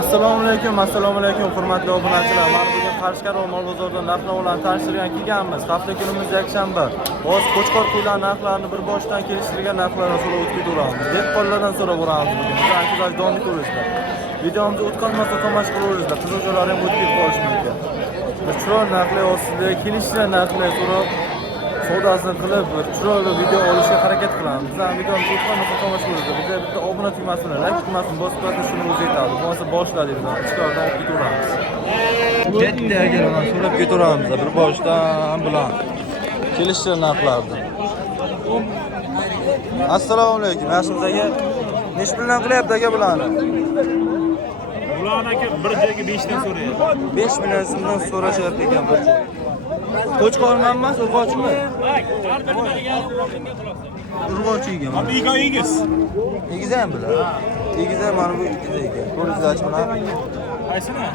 Assalomu alaykum, hurmatli obunachilar. Mana bugun Qashqadaryo mol bozorida narx-navolarni tanishtirgan kelganmiz. Hafta kunimiz yakshanba. Hozir Qo'chqor qo'ylar narxlarini bir boshdan kelishtirgan narxlarni so'rab o'tib o'ramiz. Dehqonlardan so'rab o'ramiz bugun. Bizlar davom etaverishlar. Videomizni o'tkazmasa tomosha qilaverishlar. Qiziqchilar ham o'tib qolishi mumkin. Chiroyli narxlar ostida kelishtirgan narxlar so'rab savdosini qilib, chiroyli video olishga harakat qilamiz. Bizlar videomizni o'tkazmasa tomosha qilaverishlar. Bizlar bitta obuna tugmasini, like tugmasini bosib qo'ysa shuni o'zi yetadi. Bo'lmasa boshladik biz. Ichkaridan olib ketaveramiz. Katta akalar so'rab ketaveramiz. Bir boshdan bilan kelishtirgan narxlarni. Assalomu alaykum. Yaxshimisiz aka? Nech puldan qilyapti aka bularni? Bularni aka bir joyga 5 dan so'rayapti. 5 million so'mdan so'rashyapti ekan bir joy. Qo'chqorman emas, urg'ochmi? Urg'och ekan. Abi egiz. Egiz ham bular. Egiz ham mana bu egiz ekan. Ko'ringizlar mana. Qaysini?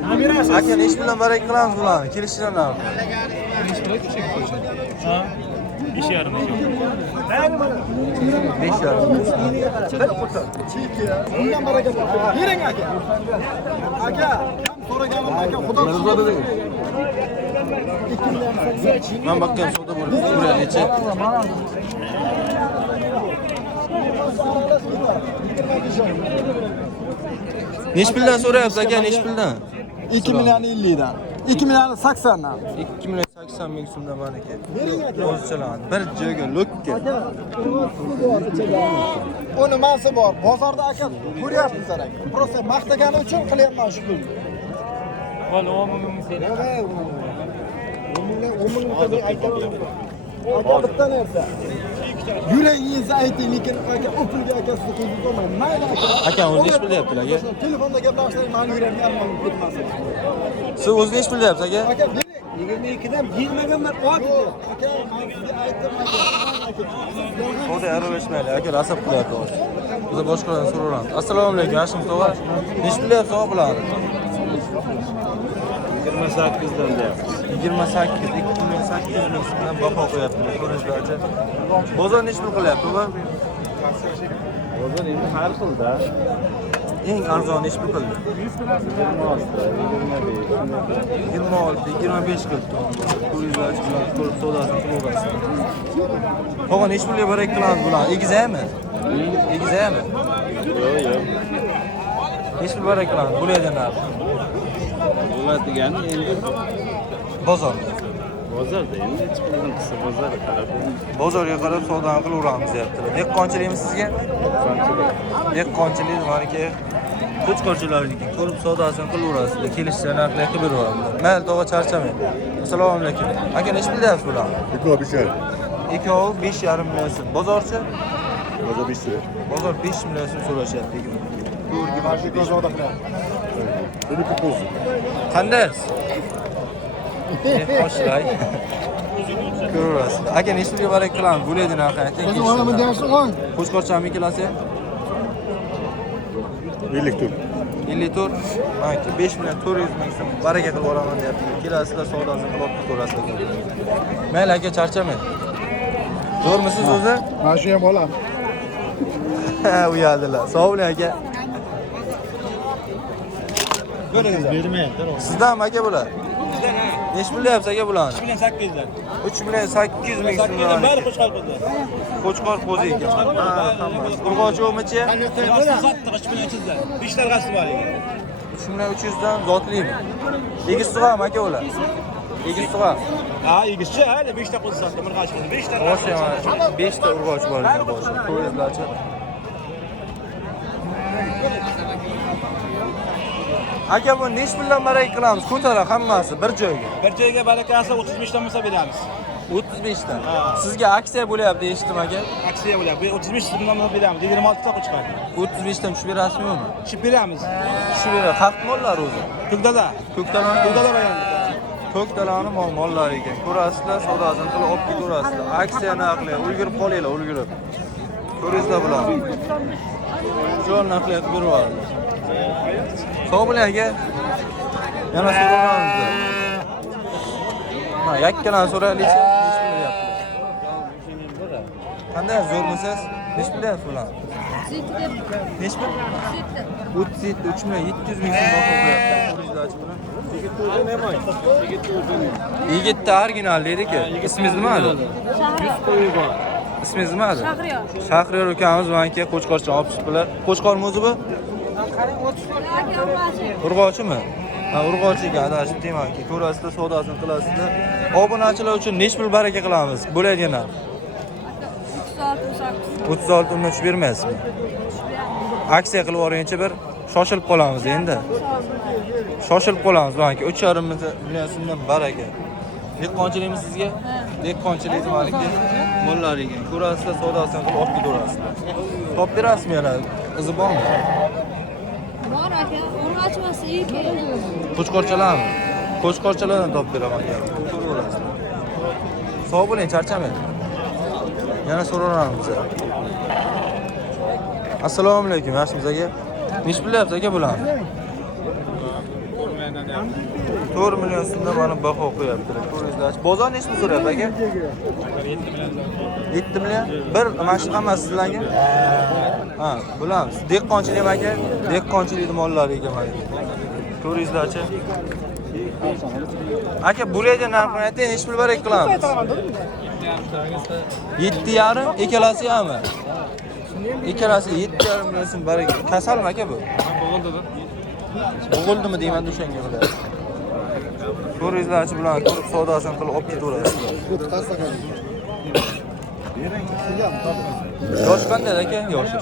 Nima berasiz? Aka nech puldan barak qilamiz bularni? Kelishtirgan narxi. Nech pulga chek qo'ysin? Ha? 5,5 ekan. 5,5. Bundan baraka bering aka. Aka, ham so'raganim aka, xudo Men bakkan savdo bo'lib turadi necha? Nech puldan so'rayapsiz aka, nech puldan? 2 million 50 dan. 2 million 80 dan. 2 million 80 ming so'mdan mana aka. O'zichalan bir joyga lokka. Uni nimasi bor? Bozorda aka ko'ryapsiz aka. Prosta maqtagani uchun qilyapman shu pulni. Valla 10 ming sen. Umumni aytaman. Aka bitta narsa. Yuragingizni ayting, lekin aka u pulga aka sizni qo'yib qo'ymayman. Mayli aka. Aka o'zi nech pul deyaptilar aka? Telefonda gaplashsak, meni yuramni almay ketmasin. Siz o'zi nech pul deyapsiz aka? Aka bering. 22 dan 20 ga men oldim. Aka, men sizga aytdim aka. Savdo aralashmaydi aka, rasab qilyapti hozir. Biz boshqalardan so'raymiz. Assalomu alaykum, yaxshimisiz tog'a? Nech pul deyapsiz tog'a bularni? 28 dan deyapmiz. 28, 2800 ming so'mdan baho qo'yaptilar. Ko'ringizlarcha. Bozor nech pul qilyapti bu? Bozor endi har xilda. Eng arzon nech pul qildi? 26, 25 qildi. Ko'ringizlarcha bular ko'rib savdosini qilaverasiz. Tog'a nech pulga barak qilamiz bularni? Egizami? Egizami? Yo'q. Nech pul barak qilamiz? Bo'ladi narxi. Bo'ladigani endi Bozor. bozorda endi hech puldan qilsa bozorga qarab Bozorga qarab savdoni qilaveramiz deyaptilar. Dehqonchilikmi sizga? Dehqonchilik meniki qo'chqorchilarniki. Ko'rib savdosini qilaverasizlar. Kelishsa narxlar qilib beraveramiz. Mayli tog'a charchamang. Assalomu alaykum. Aka nech pul deyapsiz bular? Ikkovi 5,5 million so'm. Bozorchi? Bozor 5 lira. Bozor 5 million so'm so'rashyapti. To'g'ri Mana bozorda qilyapti. Buni qo'ysin. qandaysiz? Dehqonchilar. Ko'rasizlar. Aka nech pulga barak qilamiz? Bo'ladi narxi ayting. O'zim olaman deyapsiz, o'ng. Qo'chqorchami kelasi? 54. 54. Mayli 5 million 400 ming so'm baraka qilib olaman deyapti. Kelasizlar savdosini qilib ko'rasizlar. Mayli aka charchamang. Zo'rmisiz o'zi? Mana shu ham olam. Uyaldilar. Sog' bo'ling aka. bermayapti. Sizdanmi aka bular? Nech pul deyapsiz aka bularni? 8 dan. 3 million 800 ming so'm. Bari qo'shqar qildi. Qo'chqor qo'zi ekan. Hammasi. Urg'ochi yo'qmi-chi? 3 dan. 5 dan g'asli bor ekan. 3 million 300 dan zotlimi? Egiz tug'ami aka ular? Egiz tug'am. Ha, egizchi, hali 5 ta qo'zi sotdi, mirg'ash qildi. 5 ta. Boshi mana 5 ta urg'och bor ekan boshi. Ko'ringizlarchi. Aka bu nech puldan barak qilamiz? Ko'tara hammasi bir joyga. Bir joyga barakasi 35 dan bo'lsa beramiz. 35 dan. Sizga aksiya bo'lyapti eshitdim aka. Aksiya bo'ladi. Bu 35 so'mdan beramiz. 26 ta qo'chqar. 35 dan tushib berasizmi yo'qmi? Tushib beramiz. Tushib beradi. Haq mollar o'zi. Ko'kdala. Ko'ktalon. Ko'kdala bayon. Ko'ktaloni mollari ekan. Ko'rasizlar, savdosini qilib olib ketaverasizlar. Aksiya narxlar, ulgurib qolinglar, ulgurib. Ko'ringizlar bular. Jo'n narxlar qilib beradi. Sog' bo'ling aka. Yana so'raymiz. Ha, yakkadan so'raylik. Nech pul deyapti? Qanday zo'rmisiz? Nech pul deyapsiz bular? Nechi pul? 37, 3 million 700 ming so'm baho qo'yapti. Ko'ringizlar buni. Yigitda original deydi-ku. Ismingiz nima edi? Ismingiz nima edi? Shahriyor ukamiz manki Qo'chqorcha olib chiqdilar. Qo'chqormi o'zi bu? Urg'ochimi? Ha, Urg'ochiga adashib demakki. Ko'rasizlar, savdosini qilasizlar. Obunachilar uchun necha pul baraka qilamiz? Bo'ladigan narx. 36 dan tushib bermaysizmi? Aksiya qilib yuboringchi bir shoshilib qolamiz endi. Shoshilib qolamiz manki 3,5 million so'mdan baraka. Dehqonchilikmi sizga? Dehqonchilikni maliki mo'llar ekan. Ko'rasizlar, savdosini qilib olib ketaverasizlar. Top berasizmi yana? Izi bormi? Bor aka, o'rg'achmasi ekan. Qo'chqorchalarmi? Qo'chqorchalardan top beraman yana. Ko'raverasizlar. Sog' bo'ling, charchamang. Yana so'raveramiz. Assalomu alaykum, yaxshimisiz aka? Nech bilyapsiz aka bularni? 4 million so'mdan mana baho qo'yaptilar. Ko'ringizlar. Bozor nech pul so'rayapti aka? 7 million. Bir mashq hammasi sizlarga? Ha, bilamiz. Dehqonchilik aka, dehqonchilik mollari ekan mana. Ko'ringizlarchi. Aka, bo'ladigan narxni ayting, nech pul barak qilamiz? 7,5, ikkalasi hammi? Ikkalasi 7,5 million so'm barak. Kasalmi aka bu? Bo'g'ildimi deyman o'shanga bular. Ko'ringizlarchi bilan ko'rib savdosini qilib olib ketaverasizlar. Yosh qanday aka? Yoshi?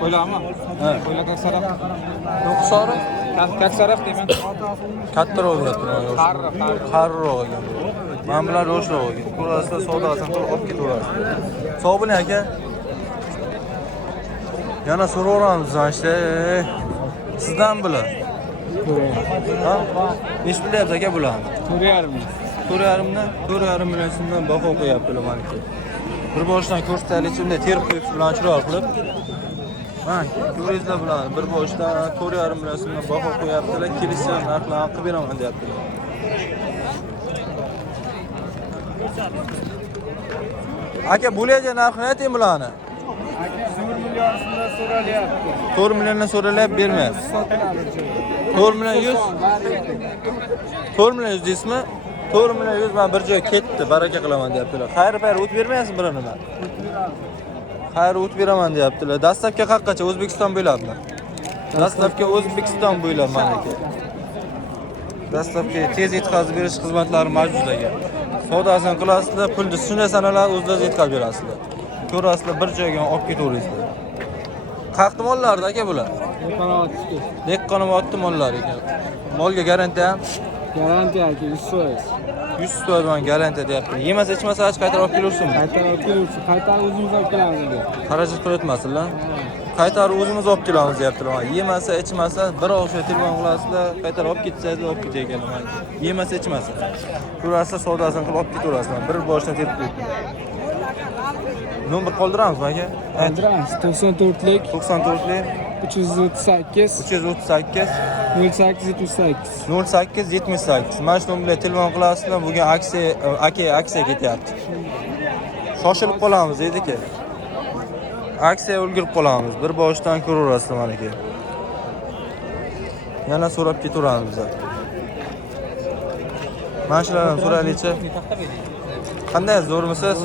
Qo'ylami? Ha. Qo'ylar kaksariq. To'qsori? Kaksariq deyman. Kattaroq bo'lyapti mana yoshi. Qariroq ekan bu. Mana bular yoshroq ekan. Ko'rasizlar, savdosini qilib olib ketaverasizlar. Sog' bo'ling aka. Yana so'raveramiz işte. Sizdan bular. Ha? Nech bilyapsiz aka bularni? 4,5 million. 4,5 million so'mdan baho qo'yaptilar maniki. Bir boshdan ko'rsataylikchi, bunday terib qo'yib bilan chiroq qilib. Mana ko'ringizlar bularni bir boshdan 4,5 million so'mdan baho qo'yaptilar. Kelishsa narxlarni qilib beraman deyaptilar. Aka, bo'ladigan narxini ayting bularni. 4 million so'mdan so'ralyapti. 4 milliondan so'ralab bermayapsiz. 4 million 100. 4 million 100 deysizmi? 4 million 100 men bir joyga ketdi, baraka qilaman deyaptilar. Xayr-bayr o't bermayapsiz bir nima? Xayr o't beraman deyaptilar. Dastlabki qaqqacha O'zbekiston bo'ylabmi? Dastlabki O'zbekiston bo'ylab meniki. Dastlabki tez yetkazib berish xizmatlari mavjud ekan. Savdosini qilasizlar, pulni shunday sanalarni o'zlaringiz yetkazib berasizlar. Ko'rasizlar, bir joyga olib ketaverasizlar. Qaqti mollarda aka bular? Dehqonobodni mollari ekan. Molga garantiya ham? Garantiya aka 100%. 100% bilan garantiya deyapti. Yemasa ichmasa hech qaytarib olib kelursinmi? Qaytarib keluvchi, qaytarib o'zimiz olib kelamiz aka. Xarajat qilayotmasinlar. Qaytarib o'zimiz olib kelamiz deyaptilar. Yemasa ichmasa bir oqshoy telefon qilasizlar, qaytarib olib ketsangiz olib ketay ekanman. Yemasa ichmasa. Ko'rasizlar, savdosini qilib olib ketaverasizlar. Bir boshdan terib qo'yib. Nomer qoldiramizmi aka? Qoldiramiz. 94lik 94lik 338 338 0878. 0878. Mana shu nomer bilan telefon qilasizlar. Bugun aksiya ketyapti. Shoshilib qolamiz deydi-ku. Aksiya ulgurib qolamiz. Bir boshdan ko'raverasizlar mana aka. Yana so'rab ketaveramiz. Mana shulardan so'raylikchi. Qanday, zo'rmisiz?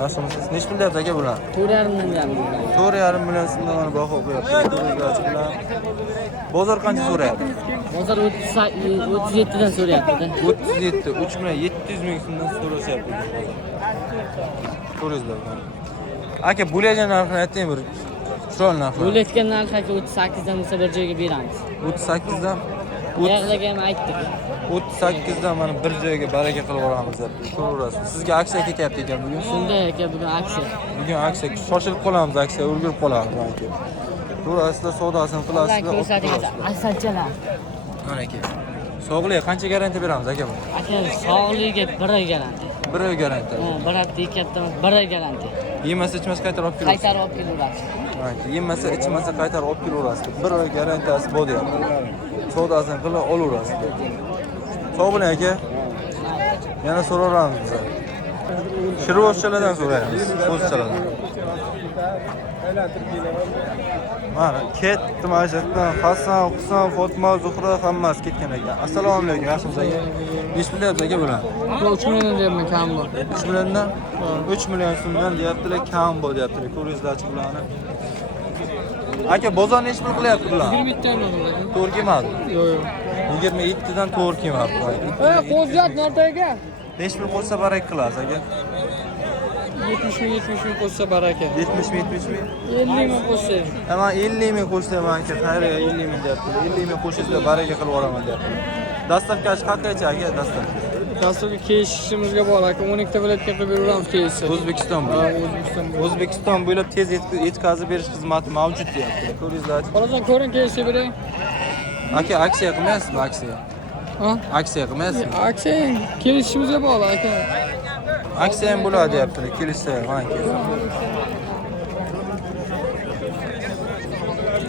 Yaxshimisiz? Nech pul deyapti aka bular? 4,5 million. 4,5 million so'mdan mana baho qo'yapti. Ko'ringizlar bilan. Bozor qancha so'rayapti? Bozor 37 dan so'rayapti. 37, 3 million 700 ming so'mdan so'rashyapti bozor. Ko'ringizlar. Aka, bo'ladigan narxini ayting bir. Chiroyli narx. Bo'layotgan narx aka 38 dan bo'lsa bir joyga beramiz. 38 dan Yaqlaga ham aytdik. 38 dan mana bir joyga baraka qilib yuboramiz deb. Ko'raverasiz. Sizga aksiya ketyapti ekan bugun. Shunday aka bugun aksiya. Bugun aksiya, shoshilib qolamiz, aksiya ulgurib qolamiz balki. Ko'rasizlar, savdosini qilasizlar. Ko'rsatingiz asalchalar. Mana aka. Sog'ligiga qancha garantiya beramiz aka bu? Aka sog'ligiga 1 oy garantiya. 1 oy garantiya. Ha, 1 hafta 2 hafta 1 oy garantiya. Yemasa ichmasa qaytarib olib kelasiz. Qaytarib olib kelaverasiz. Yemasa ichmasa qaytarib olib kelaverasiz. 1 oy garantiyasi bor deyapti. Savdosini qilib olaverasiz. Sog' bo'ling aka. Yana so'raveramiz biz. Shirvovchalardan so'raymiz. Qo'zchalardan. Mana ketdim ajatdan. Hasan, Husan, Fatma, Zuhra hammasi ketgan ekan. Assalomu alaykum, yaxshimisiz aka? Nech bilyapsiz aka bular? 3 million deyapman kam bor. 3 milliondan 3 million so'mdan deyaptilar, kam bo'l deyaptilar. Ko'ringizlar-chi bularni. Aka, bozor nech pul qilyapti bular? 20 dan oldim. To'g'ri kelmadi. Yo'q, yo'q. 22 dan to'g'ri kelmadi. Qo'ziyat nartaga? Nech pul qo'shsa barak qilasiz aka? 70 ming qo'shsa baraka. 70 ming, 70 ming. 50 ming qo'shsa. Ama 50 ming qo'shsam aka, xayriya 50 ming deyaptilar. 50 ming qo'shsa baraka qilib yuboraman deyaptilar. Dastavkachi qanchacha aka, dastavka? Dasturga kelishishimizga bog'liq aka. 12 ta viloyatga qilib beramiz kelishsa. O'zbekiston Ha, bo'ylab. O'zbekiston. O'zbekiston bo'ylab tez yetkazib berish xizmati mavjud deyaptilar. Ko'ringizlar. Qolasan ko'ring kelishsa beray. Aka, aksiya qilmaysizmi, aksiya? Ha? Aksiya qilmaysizmi? Aksiya kelishishimizga bog'liq aka. Aksiya ham bo'ladi deyaptilar, kelishsa mana keling.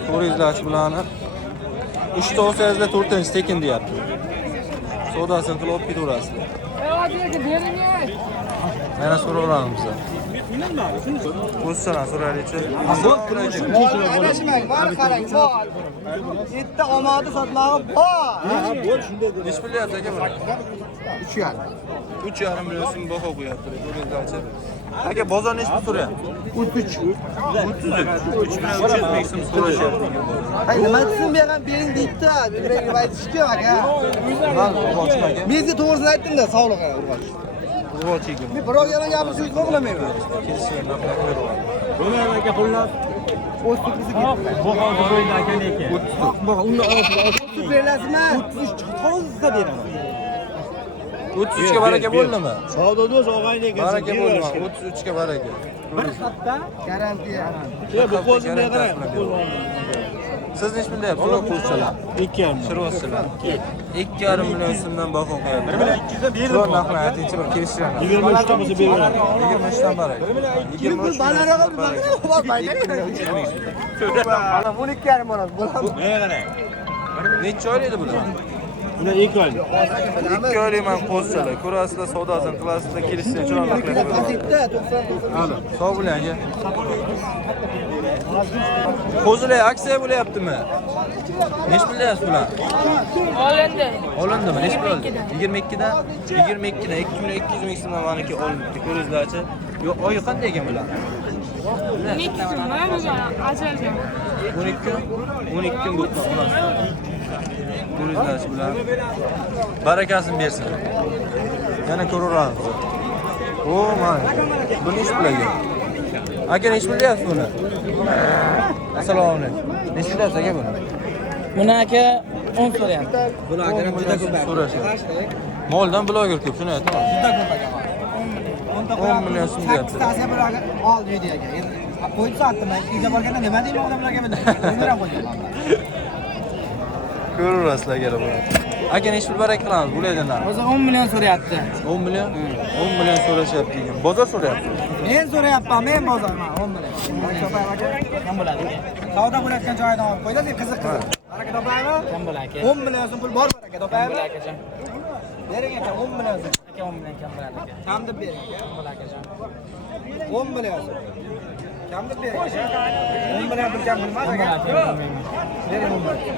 Ko'ringizlar bularni. 3 ta olsangizlar 4-chi tekin deyapti. Savdosini qilib olib ketaverasizlar. Hodiga bering. Mana so'raveramiz biz. Qo'shsalar so'raylik-chi. Adashmang, bari qarang, bor. Yetti omadi sotlog'i bor. Nech pul deyapsiz aka buni? 3,5. 3,5 million so'm baho qo'yaptilar. Ko'ringizlar-chi. Aka, bozor nech pul so'rayapti? 33. 3 million 300 ming so'm so'rashyapti. Hay, nima desam bergan bering deydi. Menga aytishga aka. Mana urg'ochmi aka? Menga to'g'risini aytdim-da, sog'liq urg'och. Urg'och ekan. Men birovga gapirishni uyutma qilamayman. Kelishlar narxlar qo'yaveradi. Ro'mar aka xullas. O'zbekimizni Bu hozir bo'yda aka lekin. Bak, unda olib berilasizmi? 33 hozirda beraman. 33 ga baraka bo'ldimi? Savdodo'z og'ayni ekansiz. Baraka bo'ldi. 33 ga baraka. Bir soatda garantiya. Bu qo'zimga qarang. Siz nech pul deyapsiz? So'roq qo'shchalar. 2,5. Shirvozchilar. 2,5 million so'mdan baho qo'yapti. 1 million 200 dan berdim. So'roq narxini aytingchi, bir kelishtiramiz. 23 ta bo'lsa beraman. 23 dan baraka. 23 Balarog'a bor, bayda. Ana 12,5 bo'ladi. Nega qarang. Necha oylik edi bular? Bular 2 oylik. 2 oylik man qo'shchalar. Ko'rasizlar, savdosini qilasizlar, kelishsa chiroyli narxlar qo'yadi. Pasitda 90. Sog' bo'ling aka. Qo'zilar aksiya bo'lyaptimi? Nech pul deyapsiz bular? Olindi. Olindimi? Nech pul oldi? 22 dan 2 million 200 ming so'mdan maniki olindi. Ko'ringizlar-chi. Yo'q, oyi qanday ekan bular? 12 kun mana bu ajalga. 12 kun bo'pti onasi. Ko'ringizlar-chi bular. Barakasini bersin. Yana ko'raveramiz. O, mana. Bu nech pul ekan? Aka, nech pul deyapsiz buni? Assalomu alaykum. Nech pul deyapsiz aka buni? Buni aka 10 so'rayapti. Bularga juda ko'p so'rashadi. Moldan bloger ko'p, shuni aytaman. Juda ko'p aka. 10 million so'm deyapti. 8 tasi bularga ol dedi aka. Endi qo'yib sotdim. Uyga borganda nima deyman odamlarga bildim. Nima qo'ydim. Ko'raverasizlar aka bular. Aka, nech pul barak qilamiz? Bulaydan. O'zi 10 million so'rayapti. 10 million? 10 million so'rashyapti ekan. Bozor so'rayapti. Men so'rayapman, men bozorman 10 million. Kam bo'ladi? Savdo bo'layotgan joyidan olib qo'ydi, qiziq. Baraka topaymi? Kam bo'ladi aka? 10 million so'm pul bor baraka topaymi? Akajon. Bering aka 10 million so'm. Aka 10 million kam bo'ladi aka. Kam deb bering. Kam bo'ladi akajon. 10 million so'm. Kam deb bering. 10 million pul kam bilmas aka. Bering 10 million.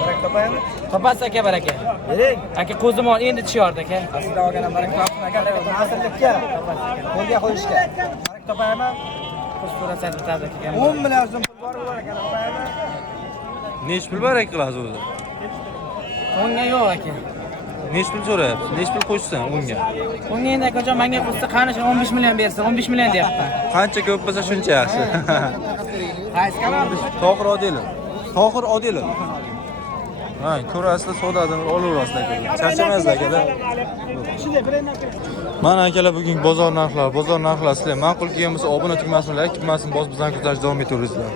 Baraka topaymi? Topasiz aka baraka. Bering. Aka ko'zimon endi tushardi aka. Aslida olganim baraka topdim aka. Nasrlikka. Qo'lga qo'yishga. Baraka topaymi? Kurs so'rasadi ta'zir aka. 10 million so'm pul bor bo'lar aka topaymi? Nech pul barak qilasiz o'zi? 10 ga yo'q aka. Nech pul so'rayapsiz? Nech pul qo'shsan unga? 10 ga endi akajon menga qo'shsa qani 15 million bersa, 15 million deyapman. Qancha ko'p bo'lsa shuncha yaxshi. Qaysi kanal? Tohir Odilov. Tohir Odilov. Ha, ko'rasizlar, savdodan olaverasizlar aka. Charchamaysiz akalar. Mana akalar, bugun bozor narxlari sizlar ma'qul kelgan bo'lsa obuna tugmasini, like tugmasini bosib bizdan kuzatishni davom etaveringizlar.